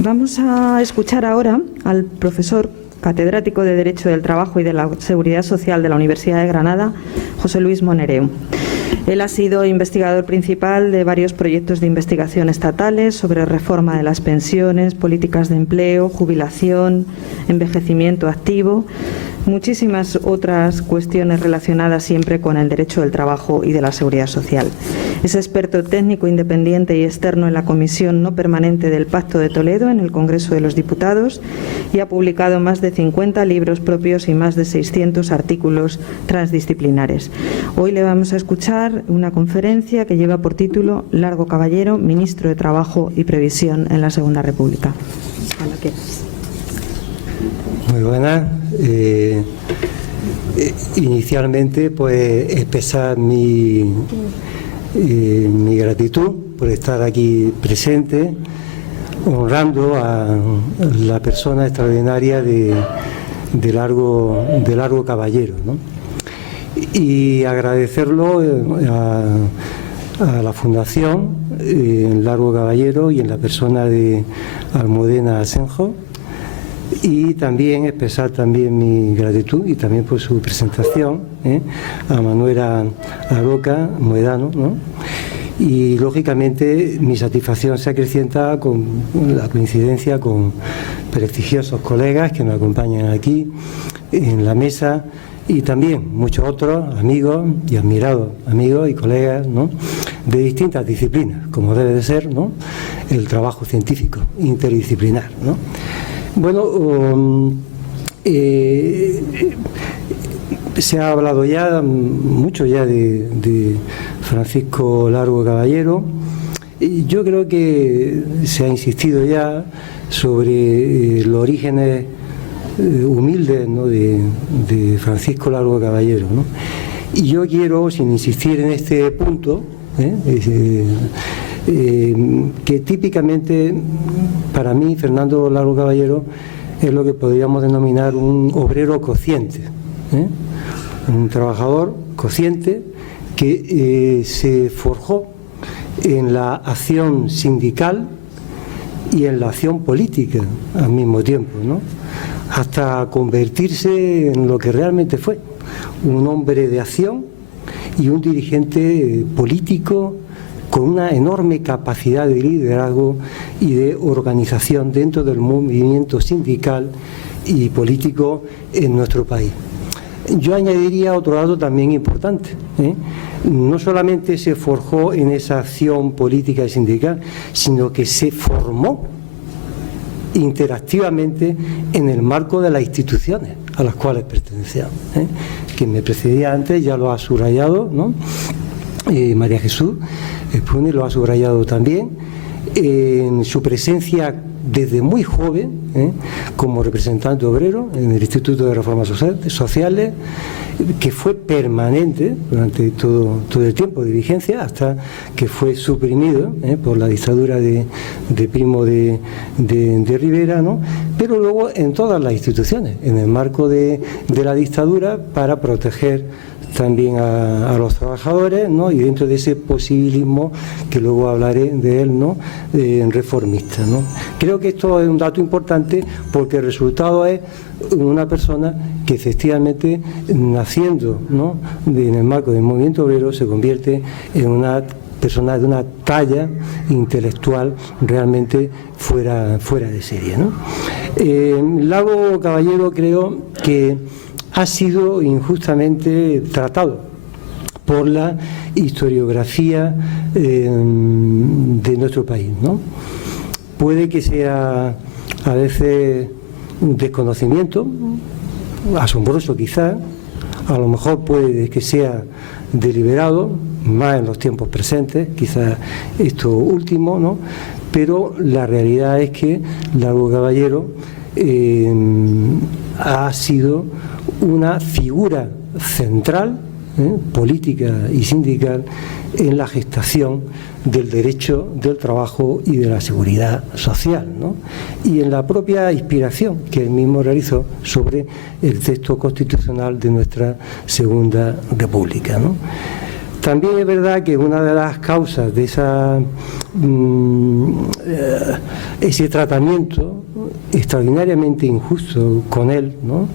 Vamos a escuchar ahora al profesor catedrático de Derecho del Trabajo y de la Seguridad Social de la Universidad de Granada, José Luis Monereu. Él ha sido investigador principal de varios proyectos de investigación estatales sobre reforma de las pensiones, políticas de empleo, jubilación, envejecimiento activo, muchísimas otras cuestiones relacionadas siempre con el derecho del trabajo y de la seguridad social. Es experto técnico independiente y externo en la Comisión No Permanente del Pacto de Toledo en el Congreso de los Diputados y ha publicado más de 50 libros propios y más de 600 artículos transdisciplinares. Hoy le vamos a escuchar una conferencia que lleva por título Largo Caballero, Ministro de Trabajo y Previsión en la Segunda República. Cuando quieras. Muy buenas. Inicialmente, pues, expresar mi gratitud por estar aquí presente, honrando a la persona extraordinaria de Largo Caballero, ¿no? Y agradecerlo a la Fundación Largo Caballero y en la persona de Almudena Asenjo, y también expresar también mi gratitud y también por su presentación a Manuela Aroca Moedano, ¿no? Y lógicamente mi satisfacción se acrecienta con la coincidencia con prestigiosos colegas que me acompañan aquí en la mesa y también muchos otros amigos y admirados amigos y colegas, ¿no?, de distintas disciplinas, como debe de ser, ¿no?, el trabajo científico interdisciplinar, ¿no? Bueno, se ha hablado ya mucho ya de Francisco Largo Caballero. Y yo creo que se ha insistido ya sobre los orígenes humildes, ¿no?, de Francisco Largo Caballero, ¿no? Y yo quiero, sin insistir en este punto, que típicamente para mí Fernando Largo Caballero es lo que podríamos denominar un obrero consciente, un trabajador consciente que se forjó en la acción sindical y en la acción política al mismo tiempo, ¿no?, hasta convertirse en lo que realmente fue, un hombre de acción y un dirigente político con una enorme capacidad de liderazgo y de organización dentro del movimiento sindical y político en nuestro país. Yo añadiría otro dato también importante, no solamente se forjó en esa acción política y sindical, sino que se formó interactivamente en el marco de las instituciones a las cuales pertenecía. Quien me precedía antes ya lo ha subrayado, ¿no?, María Jesús Espune lo ha subrayado también, en su presencia desde muy joven, como representante obrero en el Instituto de Reformas Sociales, que fue permanente durante todo el tiempo de vigencia, hasta que fue suprimido por la dictadura de Primo de Rivera, ¿no?, pero luego en todas las instituciones, en el marco de la dictadura, para proteger también a los trabajadores, ¿no?, y dentro de ese posibilismo que luego hablaré de él, ¿no?, reformista, ¿no? Creo que esto es un dato importante porque el resultado es una persona que efectivamente, naciendo, ¿no?, en el marco del movimiento obrero, se convierte en una persona de una talla intelectual realmente fuera de serie, ¿no? Largo Caballero creo que ha sido injustamente tratado por la historiografía de nuestro país, ¿no? Puede que sea a veces un desconocimiento, asombroso quizás, a lo mejor puede que sea deliberado, más en los tiempos presentes, quizás esto último, ¿no?, pero la realidad es que Largo Caballero ha sido una figura central, política y sindical, en la gestación del derecho del trabajo y de la seguridad social, ¿no?, y en la propia inspiración que él mismo realizó sobre el texto constitucional de nuestra Segunda República, ¿no? También es verdad que una de las causas de ese tratamiento extraordinariamente injusto con él, ¿no?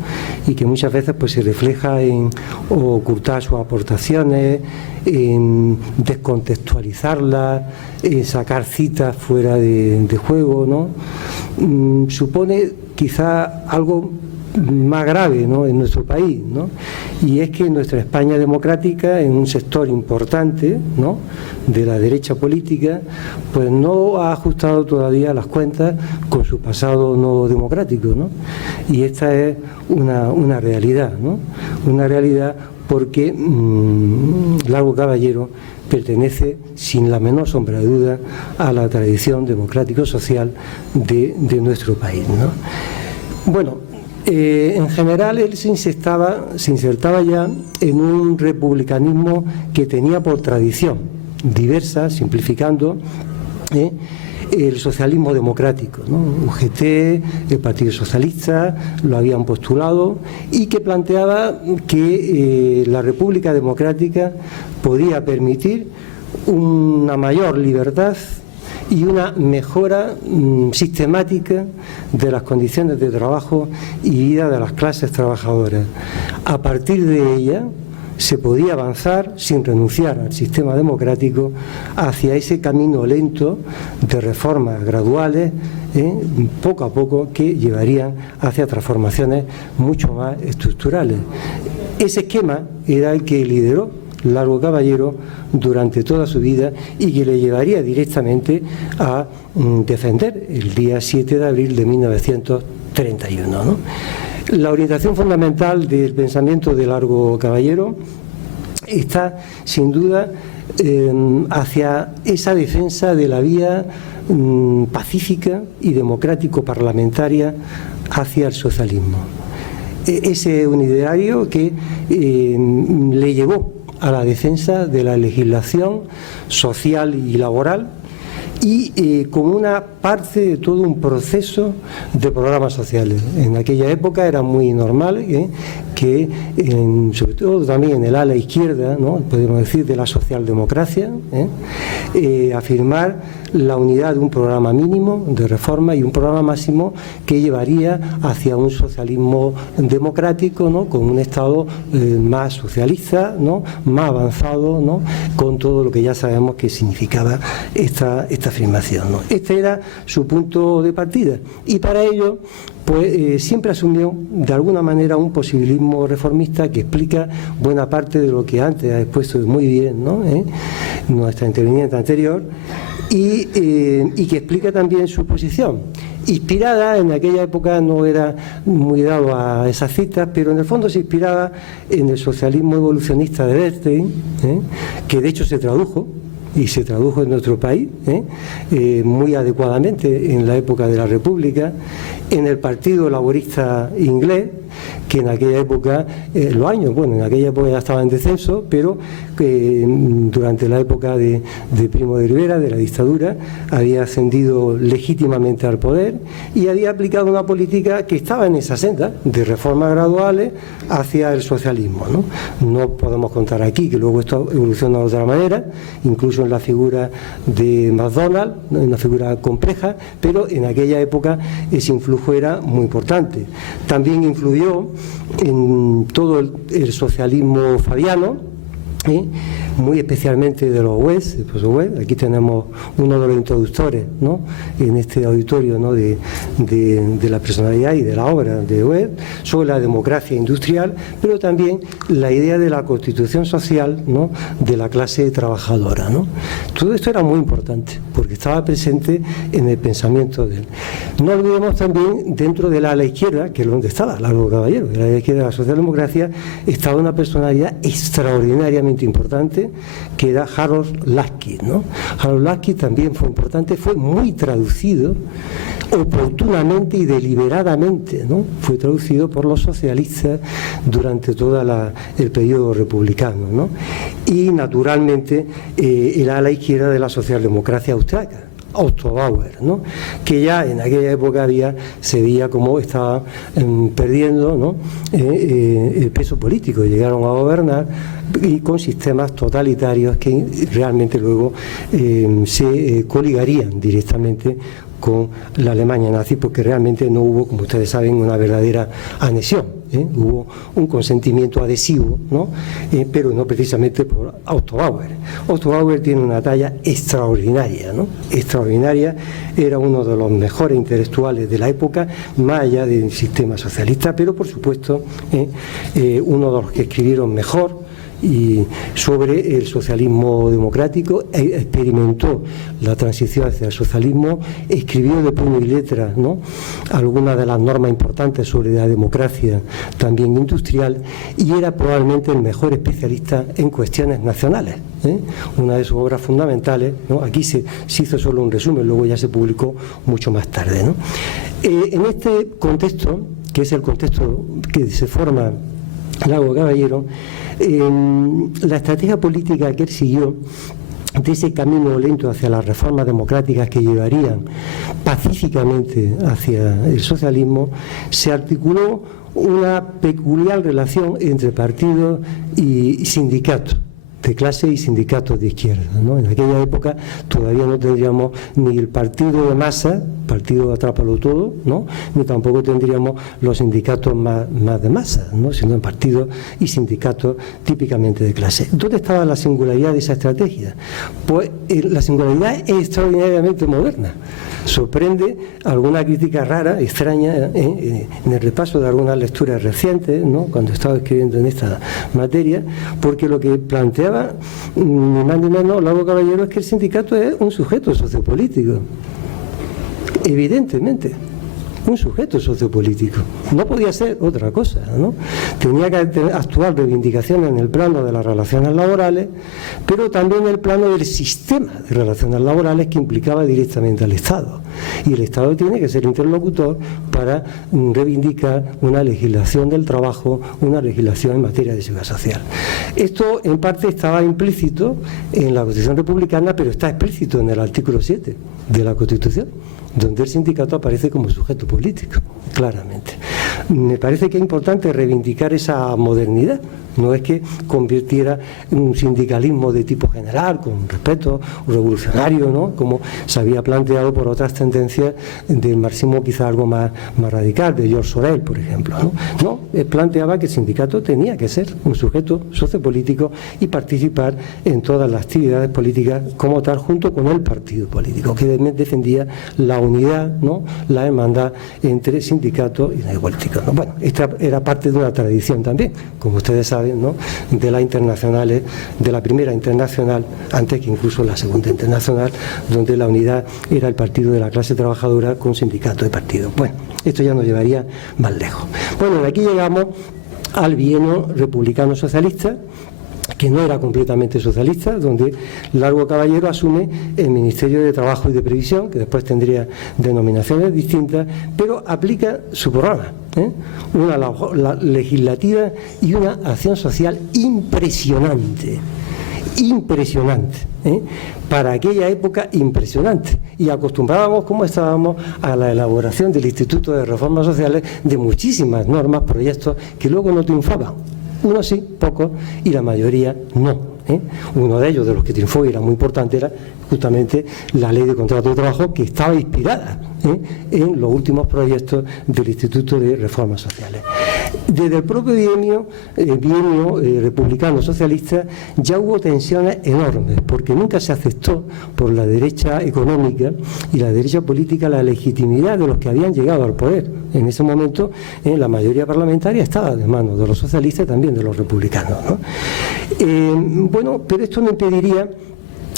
Y que muchas veces pues se refleja en ocultar sus aportaciones, en descontextualizarlas, en sacar citas fuera de juego, ¿no? Supone quizá algo más grave, ¿no?, en nuestro país, ¿no? Y es que nuestra España democrática, en un sector importante, ¿no?, de la derecha política, pues no ha ajustado todavía las cuentas con su pasado no democrático, ¿no? Y esta es una realidad, ¿no? Una realidad porque Largo Caballero pertenece, sin la menor sombra de duda, a la tradición democrático-social de nuestro país, ¿no? Bueno, en general él se insertaba ya en un republicanismo que tenía por tradición diversa, simplificando, el socialismo democrático, ¿no? UGT, el Partido Socialista lo habían postulado, y que planteaba que la República Democrática podía permitir una mayor libertad y una mejora sistemática de las condiciones de trabajo y vida de las clases trabajadoras. A partir de ella se podía avanzar, sin renunciar al sistema democrático, hacia ese camino lento de reformas graduales, poco a poco, que llevarían hacia transformaciones mucho más estructurales. Ese esquema era el que lideró Largo Caballero durante toda su vida y que le llevaría directamente a defender el día 7 de abril de 1931, ¿no? La orientación fundamental del pensamiento de Largo Caballero está, sin duda, hacia esa defensa de la vía pacífica y democrático-parlamentaria hacia el socialismo. Ese es un ideario que le llevó a la defensa de la legislación social y laboral, y como una parte de todo un proceso de programas sociales. En aquella época era muy normal que, sobre todo también en el ala izquierda, ¿no?, podemos decir, de la socialdemocracia, afirmar la unidad de un programa mínimo de reforma y un programa máximo que llevaría hacia un socialismo democrático, ¿no?, con un Estado más socialista, ¿no?, más avanzado, ¿no?, con todo lo que ya sabemos que significaba esta afirmación, ¿no? Este era su punto de partida, y para ello pues siempre asumió de alguna manera un posibilismo reformista que explica buena parte de lo que antes ha expuesto muy bien, ¿no?, nuestra interviniente anterior, y que explica también su posición, inspirada en aquella época, no era muy dado a esas citas, pero en el fondo se inspiraba en el socialismo evolucionista de Bernstein, que de hecho se tradujo en nuestro país muy adecuadamente en la época de la República, en el Partido Laborista Inglés, que en aquella época, en aquella época ya estaba en descenso, pero que durante la época de Primo de Rivera, de la dictadura, había ascendido legítimamente al poder y había aplicado una política que estaba en esa senda de reformas graduales hacia el socialismo, ¿no? No podemos contar aquí que luego esto evoluciona de otra manera, incluso en la figura de McDonald, ¿no?, una figura compleja, pero en aquella época ese influjo era muy importante. También influyó en todo el socialismo fabiano, muy especialmente de los West. Aquí tenemos uno de los introductores, ¿no?, en este auditorio, ¿no?, de la personalidad y de la obra de West, sobre la democracia industrial, pero también la idea de la constitución social, ¿no?, de la clase trabajadora, ¿no? Todo esto era muy importante porque estaba presente en el pensamiento de él. No olvidemos también, dentro del ala izquierda, que es donde estaba Largo Caballero, de la ala izquierda de la socialdemocracia, estaba una personalidad extraordinariamente importante, que era Harold Laski, ¿no? Harold Laski también fue importante, fue muy traducido oportunamente y deliberadamente, ¿no? Fue traducido por los socialistas durante todo el periodo republicano, ¿no? Y naturalmente el ala izquierda de la socialdemocracia austriaca, Otto Bauer, ¿no? Que ya en aquella época se veía como estaba perdiendo, ¿no? El peso político. Llegaron a gobernar y con sistemas totalitarios que realmente luego se coligarían directamente con la Alemania nazi, porque realmente no hubo, como ustedes saben, una verdadera anexión, hubo un consentimiento adhesivo, ¿no? Pero no precisamente por Otto Bauer. Otto Bauer tiene una talla extraordinaria, ¿no? Extraordinaria, era uno de los mejores intelectuales de la época, más allá del sistema socialista, pero por supuesto uno de los que escribieron mejor y sobre el socialismo democrático, experimentó la transición hacia el socialismo, escribió de puño y letra, ¿no?, algunas de las normas importantes sobre la democracia también industrial, y era probablemente el mejor especialista en cuestiones nacionales. Una de sus obras fundamentales, ¿no?, aquí se hizo solo un resumen, luego ya se publicó mucho más tarde, ¿no? En este contexto, que es el contexto que se forma Lago Caballero, la estrategia política que él siguió de ese camino lento hacia las reformas democráticas que llevarían pacíficamente hacia el socialismo, se articuló una peculiar relación entre partidos y sindicatos de clase y sindicatos de izquierda, ¿no? En aquella época todavía no tendríamos ni el partido de masa, partido atrápalo todo, ¿no?, ni tampoco tendríamos los sindicatos más de masa, ¿no?, sino en partidos y sindicatos típicamente de clase. ¿Dónde estaba la singularidad de esa estrategia? Pues la singularidad es extraordinariamente moderna. Sorprende alguna crítica rara, extraña, en el repaso de algunas lecturas recientes, ¿no?, cuando estaba escribiendo en esta materia, porque lo que planteaba ni más ni menos Lago Caballero es que el sindicato es un sujeto sociopolítico, evidentemente un sujeto sociopolítico, no podía ser otra cosa, ¿no? Tenía que actuar reivindicaciones en el plano de las relaciones laborales, pero también en el plano del sistema de relaciones laborales que implicaba directamente al Estado, y el Estado tiene que ser interlocutor para reivindicar una legislación del trabajo, una legislación en materia de seguridad social. Esto en parte estaba implícito en la Constitución republicana, pero está explícito en el artículo 7 de la Constitución, donde el sindicato aparece como sujeto político, claramente. Me parece que es importante reivindicar esa modernidad. No es que convirtiera un sindicalismo de tipo general, con respeto revolucionario, ¿no?, como se había planteado por otras tendencias del marxismo quizá algo más radical, de George Sorel, por ejemplo, ¿no? No, planteaba que el sindicato tenía que ser un sujeto sociopolítico y participar en todas las actividades políticas como tal, junto con el partido político, que defendía la unidad, ¿no?, la hermandad entre sindicatos y políticos, ¿no? Bueno, esta era parte de una tradición también, como ustedes saben, ¿no?, de las internacionales, de la primera internacional, antes que incluso la segunda internacional, donde la unidad era el partido de la clase trabajadora con sindicato de partido. Bueno, esto ya nos llevaría más lejos. Bueno, de aquí llegamos al bienio republicano socialista, que no era completamente socialista, donde Lago Caballero asume el Ministerio de Trabajo y de Previsión, que después tendría denominaciones distintas, pero aplica su programa, una la legislativa y una acción social impresionante, para aquella época impresionante, y acostumbrábamos, como estábamos, a la elaboración del Instituto de Reformas Sociales de muchísimas normas, proyectos que luego no triunfaban. Unos sí, pocos, y la mayoría no. Uno de ellos, de los que triunfó y era muy importante, era justamente la Ley de Contrato de Trabajo, que estaba inspirada en los últimos proyectos del Instituto de Reformas Sociales. Desde el propio bienio republicano socialista ya hubo tensiones enormes, porque nunca se aceptó por la derecha económica y la derecha política la legitimidad de los que habían llegado al poder. En ese momento la mayoría parlamentaria estaba de manos de los socialistas y también de los republicanos, ¿no? Bueno, pero esto no impediría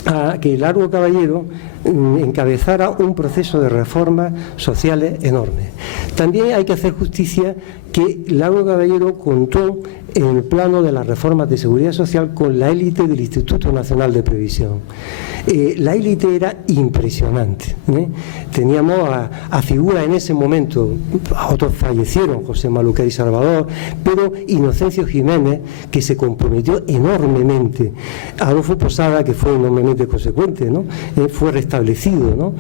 a que Lago Caballero encabezara un proceso de reformas sociales enorme. También hay que hacer justicia que Lago Caballero contó en el plano de las reformas de seguridad social con la élite del Instituto Nacional de Previsión. La élite era impresionante, Teníamos a figuras en ese momento, otros fallecieron, José Maluquer y Salvador, pero Inocencio Jiménez, que se comprometió enormemente, Adolfo Posada, que fue enormemente consecuente, ¿no? Fue establecido, ¿no?,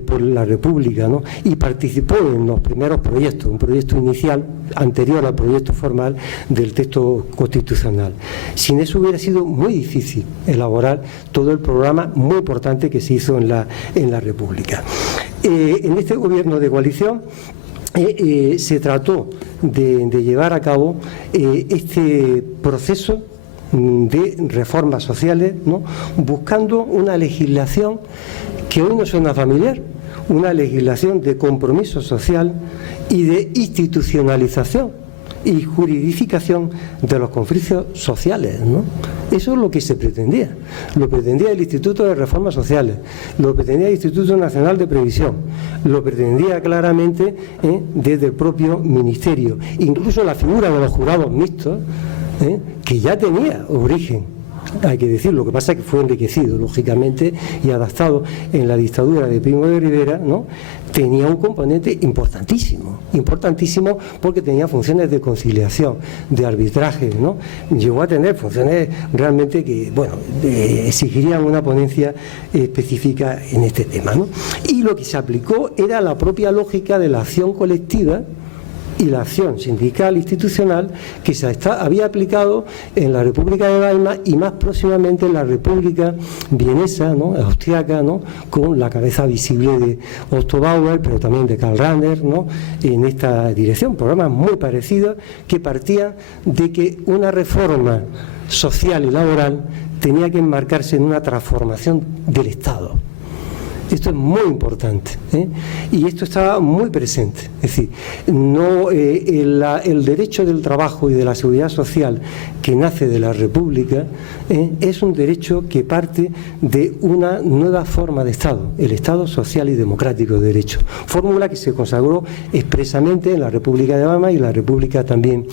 por la República, ¿no?, y participó en los primeros proyectos, un proyecto inicial anterior al proyecto formal del texto constitucional. Sin eso hubiera sido muy difícil elaborar todo el programa muy importante que se hizo en la República. En este gobierno de coalición se trató de llevar a cabo este proceso de reformas sociales, ¿no?, buscando una legislación que hoy no suena familiar, una legislación de compromiso social y de institucionalización y juridificación de los conflictos sociales, ¿no? Eso es lo que se pretendía. Lo pretendía el Instituto de Reformas Sociales, lo pretendía el Instituto Nacional de Previsión, lo pretendía claramente desde el propio Ministerio. Incluso la figura de los jurados mixtos, que ya tenía origen, hay que decirlo, lo que pasa es que fue enriquecido, lógicamente, y adaptado en la dictadura de Primo de Rivera, ¿no?, tenía un componente importantísimo, porque tenía funciones de conciliación, de arbitraje, ¿no? Llegó a tener funciones realmente que, bueno, exigirían una ponencia específica en este tema, ¿no? Y lo que se aplicó era la propia lógica de la acción colectiva y la acción sindical institucional que se había aplicado en la República de Weimar y más próximamente en la República vienesa, ¿no?, austriaca, ¿no?, con la cabeza visible de Otto Bauer, pero también de Karl Rahner, ¿no?, en esta dirección. Programas muy parecidos que partían de que una reforma social y laboral tenía que enmarcarse en una transformación del Estado. Esto es muy importante, y esto estaba muy presente. Es decir, no, el derecho del trabajo y de la seguridad social que nace de la República es un derecho que parte de una nueva forma de Estado, el Estado social y democrático de derecho. Fórmula que se consagró expresamente en la República de Weimar y la República también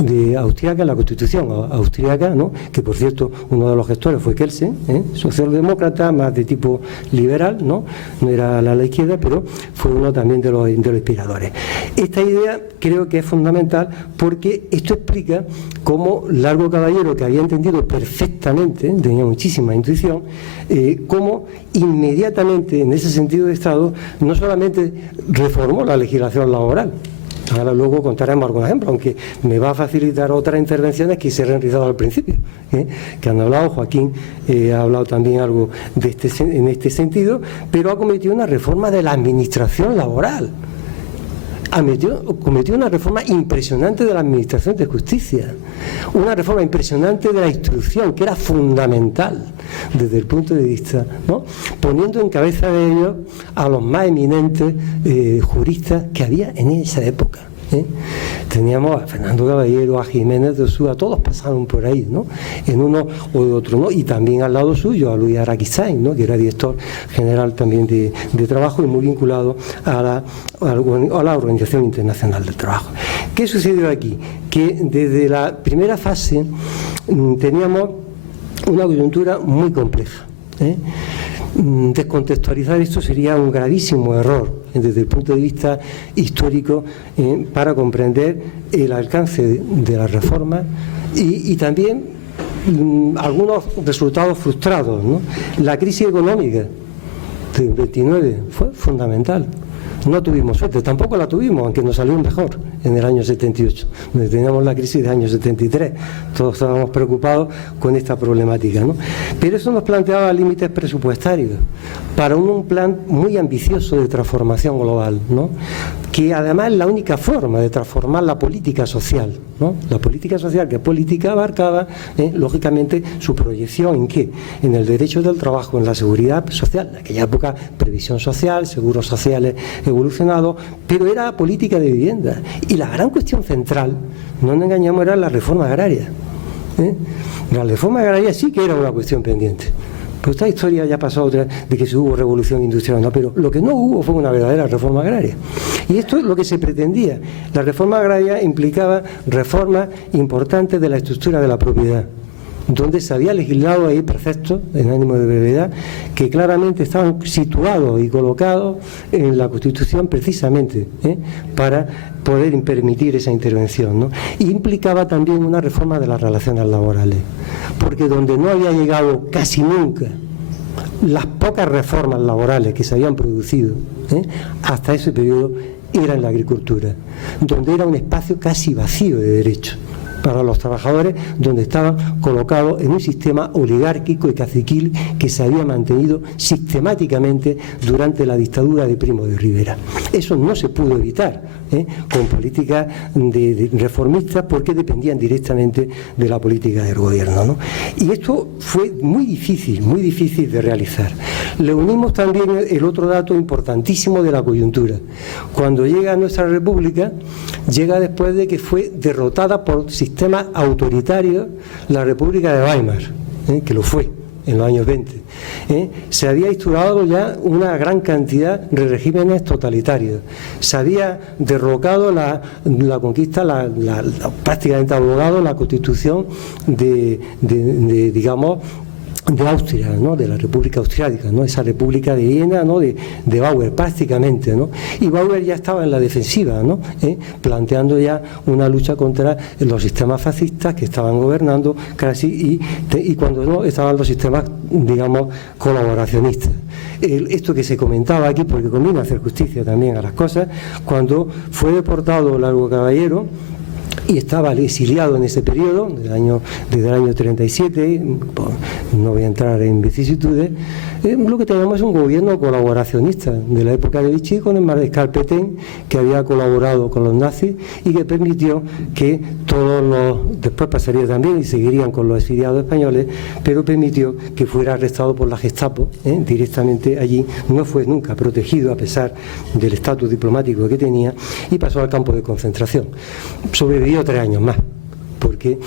de austriaca, la Constitución austriaca, ¿no?, que por cierto uno de los gestores fue Kelsen, socialdemócrata, más de tipo liberal, ¿no? No era la izquierda, pero fue uno también de los inspiradores. Esta idea creo que es fundamental porque esto explica cómo Largo Caballero, que había entendido perfectamente, tenía muchísima intuición, cómo inmediatamente en ese sentido de Estado no solamente reformó la legislación laboral. Ahora luego contaremos algún ejemplo, aunque me va a facilitar otras intervenciones que se han realizado al principio, que han hablado, Joaquín ha hablado también algo en este sentido, pero ha cometido una reforma de la administración laboral. Cometió una reforma impresionante de la administración de justicia, una reforma impresionante de la instrucción, que era fundamental desde el punto de vista, ¿no?, poniendo en cabeza de ellos a los más eminentes juristas que había en esa época. Teníamos a Fernando Caballero, a Jiménez de Osúa, todos pasaron por ahí, ¿no?, en uno o de otro, ¿no?, y también al lado suyo a Luis Araquizain, ¿no?, que era director general también de trabajo y muy vinculado a la Organización Internacional del Trabajo. ¿Qué sucedió aquí? Que desde la primera fase teníamos una coyuntura muy compleja. Descontextualizar esto sería un gravísimo error desde el punto de vista histórico para comprender el alcance de la reforma y también algunos resultados frustrados, ¿no? La crisis económica del 29 fue fundamental. No tuvimos suerte, tampoco la tuvimos, aunque nos salió mejor en el año 78, donde teníamos la crisis del año 73. Todos estábamos preocupados con esta problemática, ¿no? Pero eso nos planteaba límites presupuestarios para un plan muy ambicioso de transformación global, ¿no?, que además es la única forma de transformar la política social, ¿no? La política social, que política abarcaba, lógicamente, su proyección ¿en qué? En el derecho del trabajo, en la seguridad social, en aquella época previsión social, seguros sociales evolucionados, pero era política de vivienda. Y la gran cuestión central, no nos engañamos, era la reforma agraria. La reforma agraria sí que era una cuestión pendiente. Pues esta historia ya pasó otra de que si hubo revolución industrial, no, pero lo que no hubo fue una verdadera reforma agraria. Y esto es lo que se pretendía. La reforma agraria implicaba reformas importantes de la estructura de la propiedad, donde se había legislado ahí preceptos, en ánimo de brevedad, que claramente estaban situados y colocados en la Constitución precisamente para poder permitir esa intervención, ¿no? Y implicaba también una reforma de las relaciones laborales, porque donde no había llegado casi nunca las pocas reformas laborales que se habían producido hasta ese periodo era en la agricultura, donde era un espacio casi vacío de derechos para los trabajadores, donde estaban colocados en un sistema oligárquico y caciquil que se había mantenido sistemáticamente durante la dictadura de Primo de Rivera. Eso no se pudo evitar con políticas de reformistas, porque dependían directamente de la política del gobierno, ¿no? Y esto fue muy difícil de realizar. Le unimos también el otro dato importantísimo de la coyuntura. Cuando llega a nuestra república, llega después de que fue derrotada por sistemas autoritarios la República de Weimar, que lo fue en los años 20. Se había instaurado ya una gran cantidad de regímenes totalitarios. Se había derrocado la conquista, prácticamente abrogado la constitución digamos, de Austria, ¿no? De la República Austriática, ¿no? Esa República de Viena, ¿no? de Bauer, prácticamente, ¿no? Y Bauer ya estaba en la defensiva, ¿no? Planteando ya una lucha contra los sistemas fascistas que estaban gobernando casi, y cuando no estaban los sistemas, digamos, colaboracionistas. Esto que se comentaba aquí, porque conviene hacer justicia también a las cosas, cuando fue deportado Largo Caballero y estaba exiliado en ese periodo, desde el año 37, no voy a entrar en vicisitudes, lo que tenemos es un gobierno colaboracionista de la época de Vichy, con el mariscal Pétain, que había colaborado con los nazis y que permitió que después pasaría también y seguirían con los exiliados españoles, pero permitió que fuera arrestado por la Gestapo directamente allí. No fue nunca protegido a pesar del estatus diplomático que tenía, y pasó al campo de concentración. Sobrevivió 3 años más, porque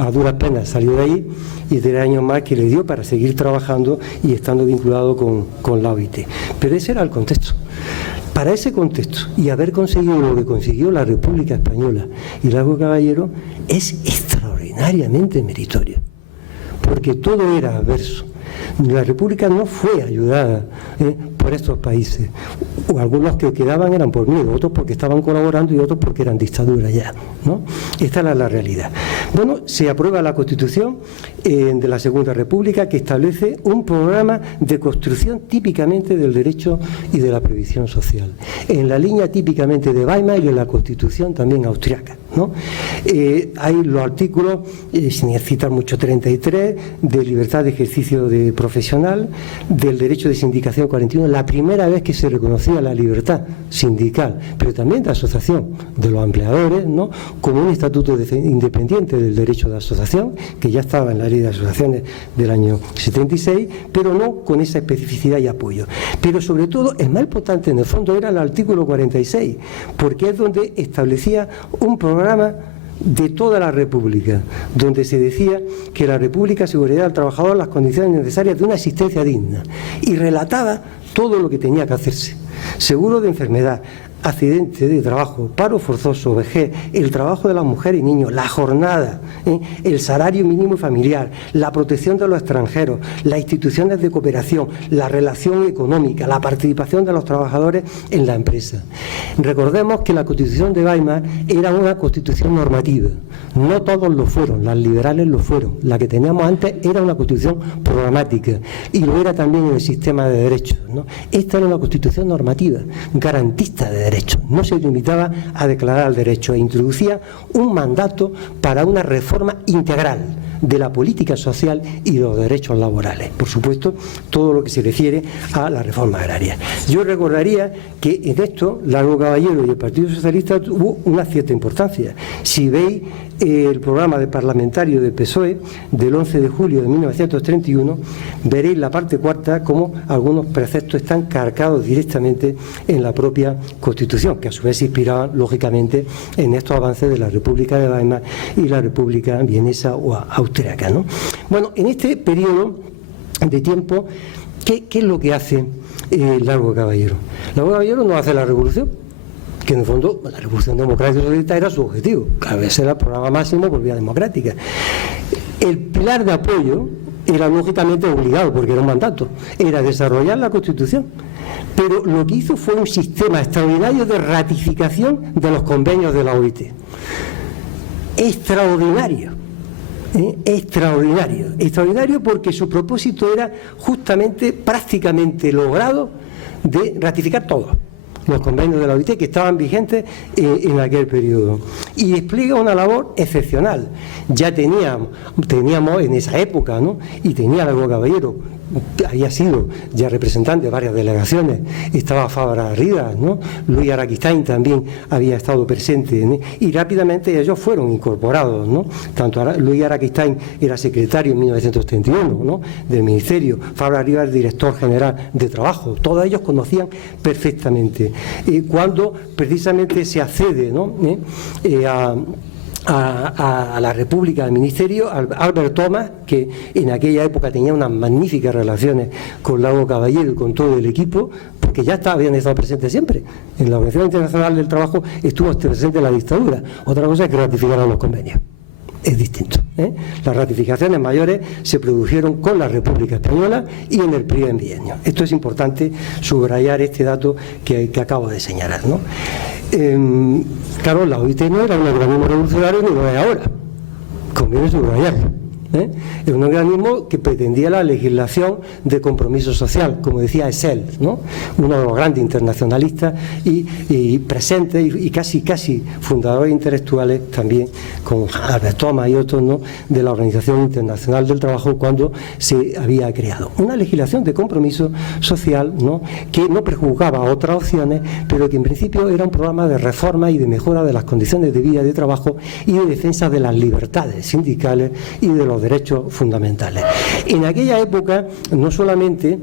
a duras penas salió de ahí, y 3 años más que le dio para seguir trabajando y estando vinculado con la OIT. Pero ese era el contexto. Para ese contexto, y haber conseguido lo que consiguió la República Española y Largo Caballero, es extraordinariamente meritorio, porque todo era adverso. La República no fue ayudada por estos países. Algunos que quedaban eran por miedo, otros porque estaban colaborando y otros porque eran dictaduras ya, ¿no? Esta era la realidad. Bueno, se aprueba la Constitución de la Segunda República, que establece un programa de construcción típicamente del derecho y de la previsión social, en la línea típicamente de Weimar y en la Constitución también austriaca, ¿no? Hay los artículos, sin citar mucho, 33, de libertad de ejercicio profesional, del derecho de sindicación 41, la primera vez que se reconocía la libertad sindical, pero también de asociación de los empleadores, ¿no? Como un estatuto independiente del derecho de asociación, que ya estaba en la ley de asociaciones del año 76, pero no con esa especificidad y apoyo. Pero sobre todo, el más importante en el fondo era el artículo 46, porque es donde establecía un programa de toda la República, donde se decía que la República aseguraría al trabajador las condiciones necesarias de una existencia digna, y relataba todo lo que tenía que hacerse: seguro de enfermedad, accidente de trabajo, paro forzoso, vejez, el trabajo de las mujeres y niños, la jornada, el salario mínimo familiar, la protección de los extranjeros, las instituciones de cooperación, la relación económica, la participación de los trabajadores en la empresa. Recordemos que la Constitución de Weimar era una constitución normativa, no todos lo fueron, las liberales lo fueron. La que teníamos antes era una constitución programática, y lo era también en el sistema de derechos, ¿no? Esta era una constitución normativa, garantista de derechos, no se limitaba a declarar el derecho, e introducía un mandato para una reforma integral de la política social y de los derechos laborales. Por supuesto, todo lo que se refiere a la reforma agraria. Yo recordaría que en esto Largo Caballero y el Partido Socialista tuvo una cierta importancia. Si veis el programa de parlamentario del PSOE del 11 de julio de 1931, veréis la parte cuarta como algunos preceptos están cargados directamente en la propia Constitución, que a su vez se inspiraban lógicamente en estos avances de la República de Weimar y la República vienesa o austríaca, ¿no? Bueno, en este periodo de tiempo, ¿qué es lo que hace Largo Caballero? Largo Caballero no hace la revolución, que en el fondo la revolución democrática y socialista era su objetivo, cada vez era el programa máximo por vía democrática. El pilar de apoyo era lógicamente obligado, porque era un mandato, era desarrollar la Constitución, pero lo que hizo fue un sistema extraordinario de ratificación de los convenios de la OIT. Extraordinario. extraordinario porque su propósito era justamente prácticamente logrado de ratificar todos los convenios de la OIT que estaban vigentes en aquel periodo, y despliega una labor excepcional. Ya teníamos en esa época, ¿no? Y tenía Largo Caballero, había sido ya representante de varias delegaciones, estaba Fabra Rivas, ¿no? Luis Araquistain también había estado presente, ¿no? Y rápidamente ellos fueron incorporados, ¿no? Tanto Luis Araquistain era secretario en 1931, ¿no? Del Ministerio, Fabra Rivas director general de Trabajo, todos ellos conocían perfectamente. Cuando precisamente se accede, ¿no? A la República, al Ministerio, Albert Thomas, que en aquella época tenía unas magníficas relaciones con Largo Caballero y con todo el equipo, porque ya habían estado presentes siempre. En la Organización Internacional del Trabajo estuvo presente en la dictadura. Otra cosa es que ratificaron los convenios. Es distinto, ¿eh? Las ratificaciones mayores se produjeron con la República Española y en el primer bienio. Esto es importante subrayar este dato que acabo de señalar, ¿no? Claro, la OIT no era un organismo revolucionario ni lo es ahora, conviene subrayarlo. Es un organismo que pretendía la legislación de compromiso social, como decía Essel, ¿no? Uno de los grandes internacionalistas y presentes y casi fundadores intelectuales también, con Albert Thomas y otros, ¿no? De la Organización Internacional del Trabajo, cuando se había creado una legislación de compromiso social, ¿no? Que no prejuzgaba otras opciones, pero que en principio era un programa de reforma y de mejora de las condiciones de vida y de trabajo y de defensa de las libertades sindicales y de los derechos fundamentales. En aquella época no solamente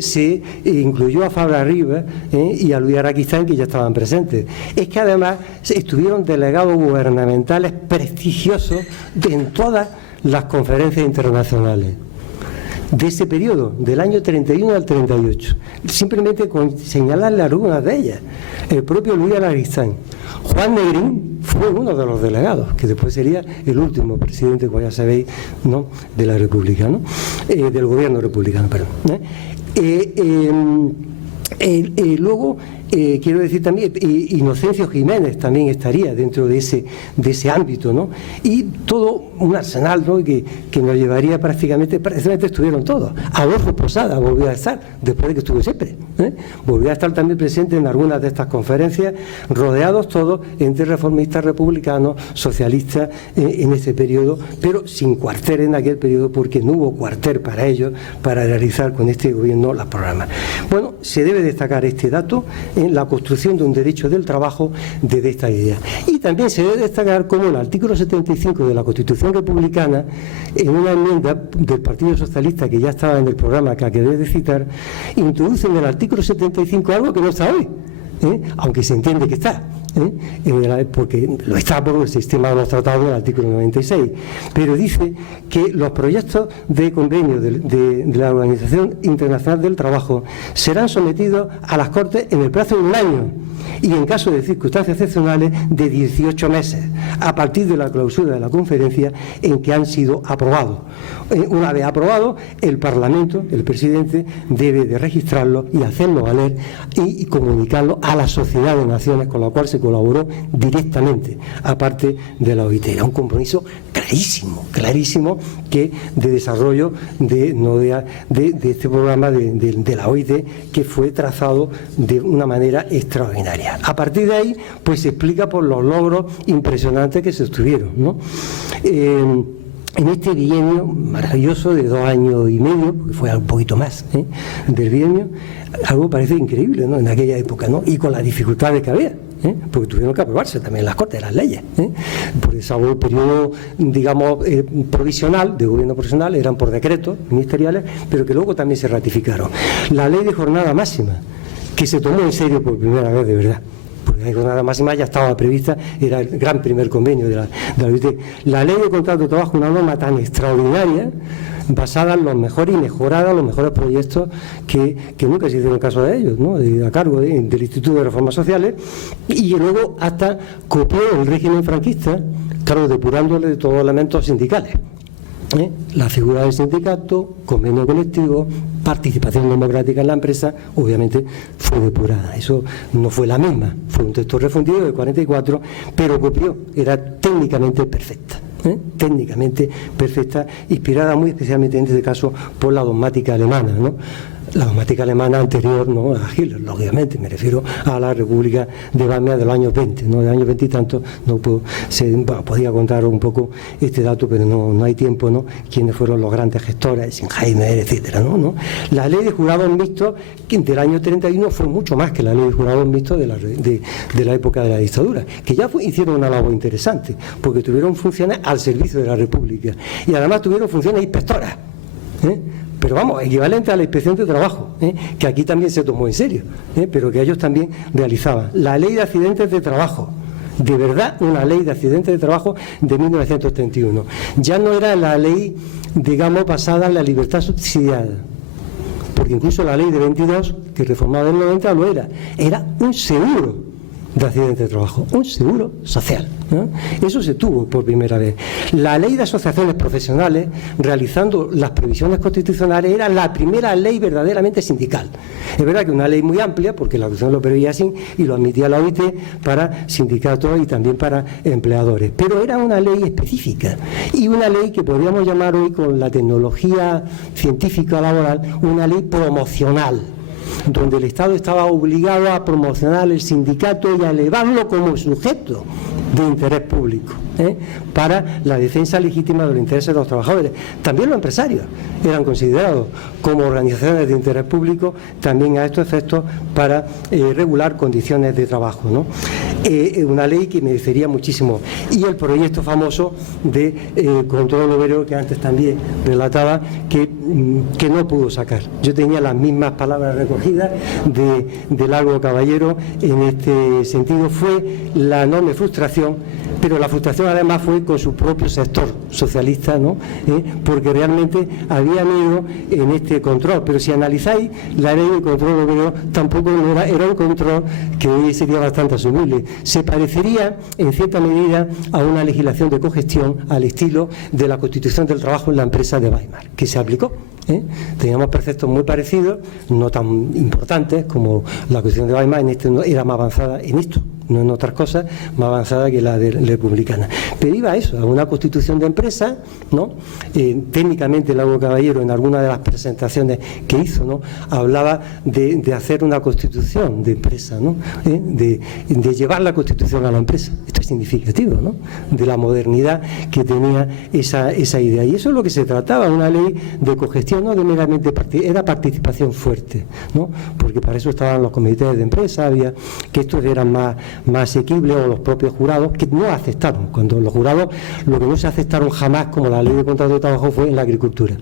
se incluyó a Fabra Rivas y a Luis Araquistain, que ya estaban presentes, es que además estuvieron delegados gubernamentales prestigiosos en todas las conferencias internacionales de ese periodo, del año 31 al 38, simplemente con señalarle algunas de ellas. El propio Luis Araquistain. Juan Negrín fue uno de los delegados, que después sería el último presidente, como ya sabéis, ¿no? De la República, ¿no? Del gobierno republicano, perdón. Luego, quiero decir también, Inocencio Jiménez también estaría dentro de ese ámbito, ¿no? Y todo un arsenal, ¿no? que nos llevaría prácticamente estuvieron todos. Adolfo Posada volvió a estar, después de que estuvo siempre, volvió a estar también presente en algunas de estas conferencias, rodeados todos entre reformistas, republicanos, socialistas en ese periodo, pero sin cuartel en aquel periodo, porque no hubo cuartel para ellos, para realizar con este gobierno los programas. Bueno, se debe destacar este dato en la construcción de un derecho del trabajo desde esta idea. Y también se debe destacar cómo el artículo 75 de la Constitución Republicana, en una enmienda del Partido Socialista que ya estaba en el programa que acabé de citar, introduce en el artículo 75 algo que no está hoy, aunque se entiende que está, porque lo está por el sistema de los tratados del artículo 96, pero dice que los proyectos de convenio de la Organización Internacional del Trabajo serán sometidos a las Cortes en el plazo de un año y en caso de circunstancias excepcionales de 18 meses, a partir de la clausura de la conferencia en que han sido aprobados. Una vez aprobado, el Parlamento, el presidente, debe de registrarlo y hacerlo valer y comunicarlo a la Sociedad de Naciones, con la cual se colaboró directamente, aparte de la OIT. Era un compromiso clarísimo que de desarrollo de este programa de la OIT, que fue trazado de una manera extraordinaria. A partir de ahí, pues se explica por los logros impresionantes que se obtuvieron, ¿no? En este bienio maravilloso de 2 años y medio, porque fue un poquito más del bienio, algo parece increíble, ¿no? En aquella época, ¿no? Y con las dificultades que había, porque tuvieron que aprobarse también las Cortes, las leyes, por eso el periodo, digamos, provisional, de gobierno provisional, eran por decretos ministeriales, pero que luego también se ratificaron. La ley de jornada máxima, que se tomó en serio por primera vez de verdad, porque la jornada máxima ya estaba prevista, era el gran primer convenio de la OIT. La ley de contrato de trabajo, una norma tan extraordinaria, basada en los mejores y mejorada los mejores proyectos que nunca se hicieron caso de ellos, ¿no? A cargo del Instituto de Reformas Sociales, y luego hasta copió el régimen franquista, claro, depurándole de todos los elementos sindicales. La figura del sindicato, convenio colectivo, participación democrática en la empresa, obviamente fue depurada. Eso no fue la misma, fue un texto refundido de 44, pero copió, era técnicamente perfecta. técnicamente perfecta, inspirada muy especialmente en este caso por la dogmática alemana, ¿no? La dogmática alemana anterior, ¿no?, a Hitler, lógicamente, me refiero a la República de Weimar de los años 20, ¿no?, de los años 20 y tanto. No puedo, podía contar un poco este dato, pero no hay tiempo, ¿no?, quiénes fueron los grandes gestores, Sinheimer, etcétera, ¿no? La ley de jurados mixtos del año 31 fue mucho más que la ley de jurados mixtos de la época de la dictadura, que ya hicieron una labor interesante, porque tuvieron funciones al servicio de la República y además tuvieron funciones inspectoras, pero vamos, equivalente a la inspección de trabajo, que aquí también se tomó en serio, pero que ellos también realizaban. La ley de accidentes de trabajo, de verdad una ley de accidentes de trabajo de 1931. Ya no era la ley, digamos, basada en la libertad subsidiada, porque incluso la ley de 22, que reformaba en el 90, lo era un seguro de accidentes de trabajo, un seguro social, ¿no? Eso se tuvo por primera vez. La ley de asociaciones profesionales, realizando las previsiones constitucionales, era la primera ley verdaderamente sindical. Es verdad que una ley muy amplia, porque la Constitución lo preveía así y lo admitía la OIT para sindicatos y también para empleadores, pero era una ley específica y una ley que podríamos llamar hoy, con la tecnología científica laboral, una ley promocional, donde el Estado estaba obligado a promocionar el sindicato y a elevarlo como sujeto de interés público, para la defensa legítima de los intereses de los trabajadores. También los empresarios eran considerados como organizaciones de interés público, también a estos efectos, para regular condiciones de trabajo, ¿no? Una ley que merecería muchísimo. Y el proyecto famoso de control obrero, que antes también relataba, que no pudo sacar. Yo tenía las mismas palabras recogidas de Largo Caballero en este sentido. Fue la enorme frustración, pero la frustración además fue con su propio sector socialista, ¿no? Porque realmente habían ido en este control. Pero si analizáis la ley de control obrero, tampoco era un control que hoy sería bastante asumible. Se parecería en cierta medida a una legislación de cogestión al estilo de la Constitución del Trabajo en la empresa de Weimar, que se aplicó. Teníamos preceptos muy parecidos, no tan importantes como la Constitución de Weimar. Era más avanzada en esto, no en otras cosas, más avanzada que la de republicana. Pero iba a eso, a una constitución de empresa, ¿no? Técnicamente Largo Caballero, en alguna de las presentaciones que hizo, ¿no?, hablaba de hacer una constitución de empresa, ¿no? De llevar la constitución a la empresa. Esto es significativo, ¿no?, de la modernidad que tenía esa idea. Y eso es lo que se trataba, una ley de cogestión, no de meramente era participación fuerte, ¿no?, porque para eso estaban los comités de empresa, había que estos eran más asequibles, o los propios jurados, que no aceptaron. Cuando los jurados, lo que no se aceptaron jamás, como la ley de contrato de trabajo, fue en la agricultura,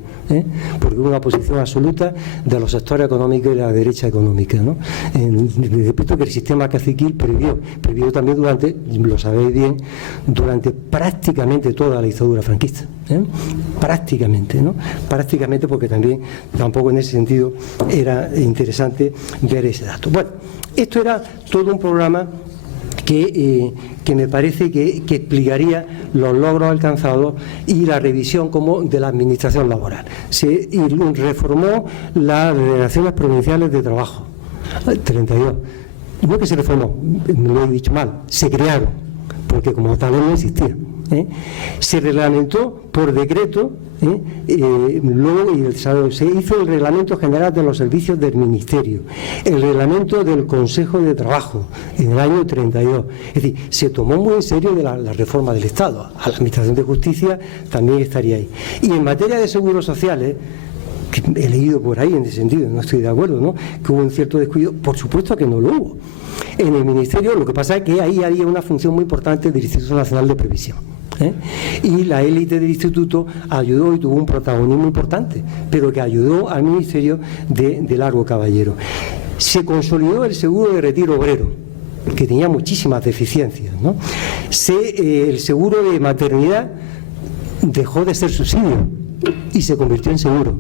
porque hubo una posición absoluta de los sectores económicos y de la derecha económica, ¿no? Repito que el sistema caciquil previó también durante, lo sabéis bien, durante prácticamente toda la dictadura franquista, prácticamente, ¿no? Prácticamente, porque también tampoco en ese sentido era interesante ver ese dato. Bueno, esto era todo un programa que me parece que explicaría los logros alcanzados y la revisión como de la administración laboral. Se reformó las relaciones provinciales de trabajo, 32. No que se reformó, lo he dicho mal, se crearon, porque como tal no existían. Se reglamentó por decreto, luego se hizo el Reglamento General de los Servicios del Ministerio, el Reglamento del Consejo de Trabajo en el año 32. Es decir, se tomó muy en serio de la reforma del Estado. A la Administración de Justicia también estaría ahí. Y en materia de seguros sociales, que he leído por ahí en ese sentido, no estoy de acuerdo, ¿no?, que hubo un cierto descuido. Por supuesto que no lo hubo. En el Ministerio lo que pasa es que ahí había una función muy importante del Instituto Nacional de Previsión. Y la élite del instituto ayudó y tuvo un protagonismo importante, pero que ayudó al Ministerio de Largo Caballero. Se consolidó el seguro de retiro obrero, que tenía muchísimas deficiencias, ¿no? El seguro de maternidad dejó de ser subsidio y se convirtió en seguro.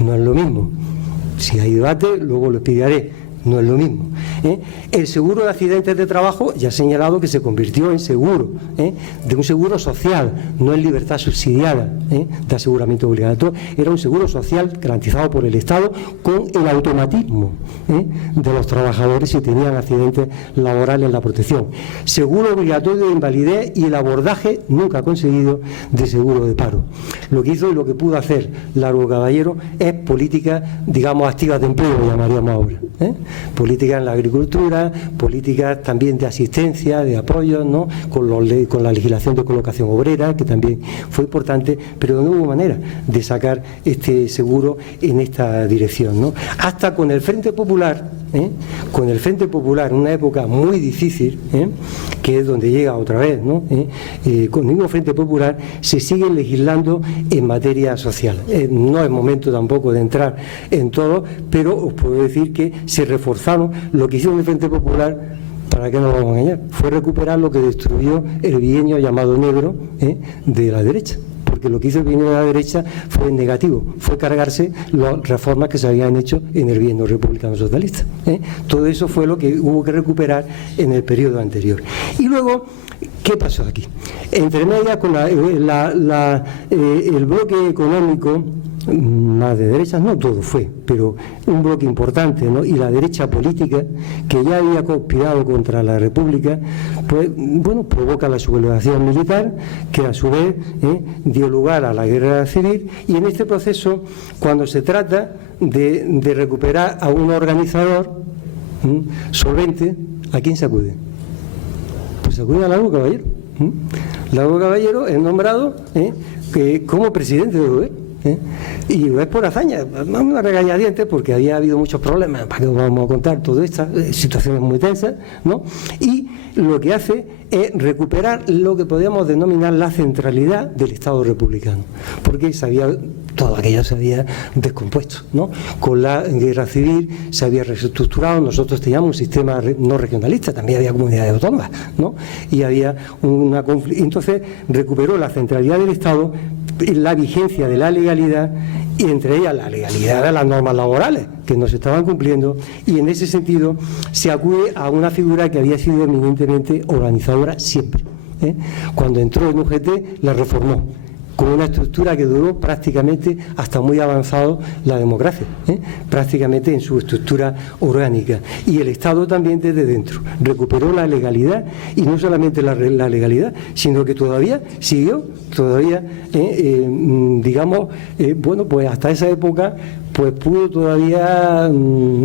No es lo mismo. Si hay debate, luego lo explicaré. No es lo mismo. El seguro de accidentes de trabajo, ya he señalado que se convirtió en seguro, de un seguro social, no en libertad subsidiada de aseguramiento obligatorio. Era un seguro social garantizado por el Estado con el automatismo de los trabajadores si tenían accidentes laborales en la protección. Seguro obligatorio de invalidez y el abordaje nunca conseguido de seguro de paro. Lo que hizo y lo que pudo hacer Largo Caballero es políticas, digamos, activas de empleo, llamaríamos ahora. Políticas en la agricultura, políticas también de asistencia, de apoyo, ¿no? Con la legislación de colocación obrera, que también fue importante, pero no hubo manera de sacar este seguro en esta dirección, ¿no? Hasta con el Frente Popular, con el Frente Popular, en una época muy difícil, que es donde llega otra vez, ¿no? Con el mismo Frente Popular se sigue legislando en materia social. No es momento tampoco de entrar en todo, pero os puedo decir que se reforzaron. Lo que hizo el Frente Popular, ¿para qué nos vamos a engañar? Fue recuperar lo que destruyó el bienio llamado negro de la derecha. Porque lo que hizo el bienio de la derecha fue negativo, fue cargarse las reformas que se habían hecho en el bienio republicano socialista. Todo eso fue lo que hubo que recuperar en el periodo anterior. Y luego, ¿qué pasó aquí? Entre medias, con el bloque económico, más de derechas, no todo fue, pero un bloque importante, ¿no? Y la derecha política, que ya había conspirado contra la República, pues, bueno, provoca la sublevación militar, que a su vez dio lugar a la guerra civil, y en este proceso, cuando se trata de recuperar a un organizador solvente, ¿a quién se acude? Pues se acude a Largo Caballero. Largo Caballero es nombrado como presidente del gobierno. Y es por hazaña, una regañadientes, porque había habido muchos problemas, para que os vamos a contar todas estas situaciones muy tensas, ¿no? Y lo que hace es recuperar lo que podríamos denominar la centralidad del Estado republicano, porque todo aquello se había descompuesto, ¿no? Con la guerra civil se había reestructurado, nosotros teníamos un sistema no regionalista, también había comunidades autónomas, ¿no? Y había entonces recuperó la centralidad del Estado, la vigencia de la legalidad, y entre ellas la legalidad de las normas laborales que no se estaban cumpliendo, y en ese sentido se acude a una figura que había sido eminentemente organizadora siempre. Cuando entró en UGT la reformó con una estructura que duró prácticamente hasta muy avanzado la democracia, prácticamente en su estructura orgánica, y el Estado también desde dentro recuperó la legalidad, y no solamente la legalidad, sino que todavía siguió, digamos, bueno, pues hasta esa época pues pudo todavía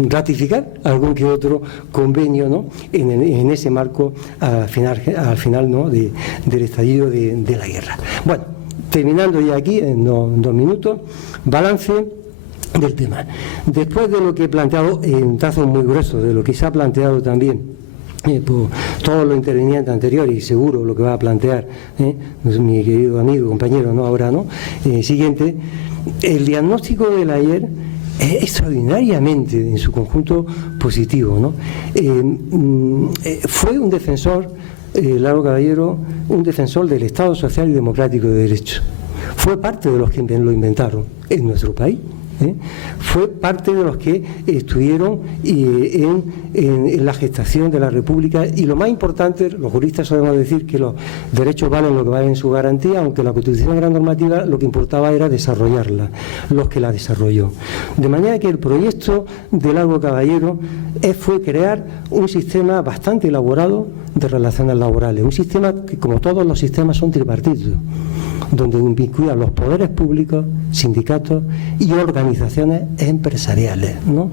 ratificar algún que otro convenio, ¿no? en ese marco al final ¿no? del estallido de la guerra. Bueno, terminando ya aquí en 2 minutos, balance del tema. Después de lo que he planteado, un trazo muy grueso de lo que se ha planteado también por todos los intervinientes anteriores, y seguro lo que va a plantear mi querido amigo, compañero, ¿no? Ahora, ¿no? Siguiente, el diagnóstico del ayer es extraordinariamente en su conjunto positivo, ¿no? Fue un defensor, Largo Caballero, un defensor del Estado social y democrático de derecho. Fue parte de los que lo inventaron en nuestro país. Fue parte de los que estuvieron en la gestación de la República, y lo más importante, los juristas solemos decir que los derechos valen lo que valen su garantía, aunque la Constitución era normativa, lo que importaba era desarrollarla, los que la desarrolló. De manera que el proyecto de Largo Caballero fue crear un sistema bastante elaborado de relaciones laborales, un sistema que, como todos los sistemas, son tripartitos, donde incluían los poderes públicos, sindicatos y organizaciones empresariales, ¿no?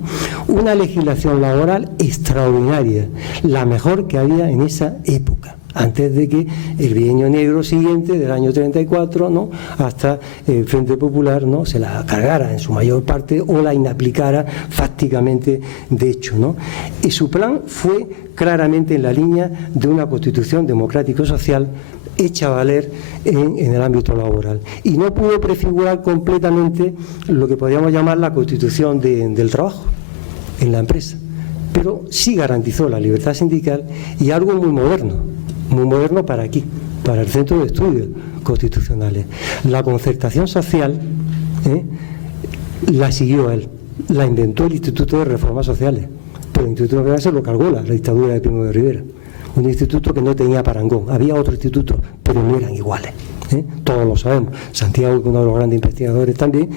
Una legislación laboral extraordinaria, la mejor que había en esa época, antes de que el bienio negro siguiente, del año 34, ¿no? Hasta el Frente Popular, ¿no? Se la cargara en su mayor parte o la inaplicara fácticamente de hecho, ¿no? Y su plan fue claramente en la línea de una constitución democrático-social hecha valer en el ámbito laboral, y no pudo prefigurar completamente lo que podríamos llamar la constitución del trabajo en la empresa, pero sí garantizó la libertad sindical, y algo muy moderno para aquí, para el Centro de Estudios Constitucionales. La concertación social la siguió él, la inventó el Instituto de Reformas Sociales, el Instituto Nacional se lo cargó la dictadura de Primo de Rivera. Un instituto que no tenía parangón. Había otro instituto, pero no eran iguales. Todos lo sabemos. Santiago, uno de los grandes investigadores también,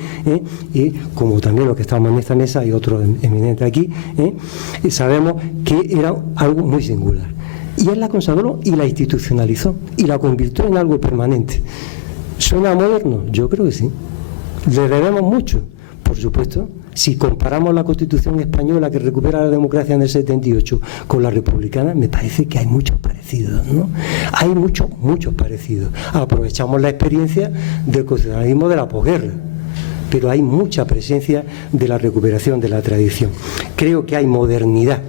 y como también los que estamos en esta mesa, hay otro eminente aquí, y sabemos que era algo muy singular. Y él la consagró y la institucionalizó y la convirtió en algo permanente. ¿Suena moderno? Yo creo que sí. Le debemos mucho, por supuesto. Si comparamos la Constitución española que recupera la democracia en el 78 con la republicana, me parece que hay muchos parecidos, ¿no? Hay muchos parecidos. Aprovechamos la experiencia del constitucionalismo de la posguerra, pero hay mucha presencia de la recuperación de la tradición. Creo que hay modernidad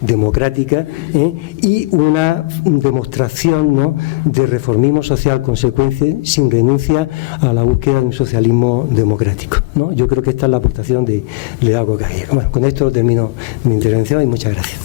democrática, y una demostración, ¿no?, de reformismo social consecuente, sin renuncia a la búsqueda de un socialismo democrático, ¿no? Yo creo que esta es la aportación de Ledaco Caballero. Bueno, con esto termino mi intervención y muchas gracias.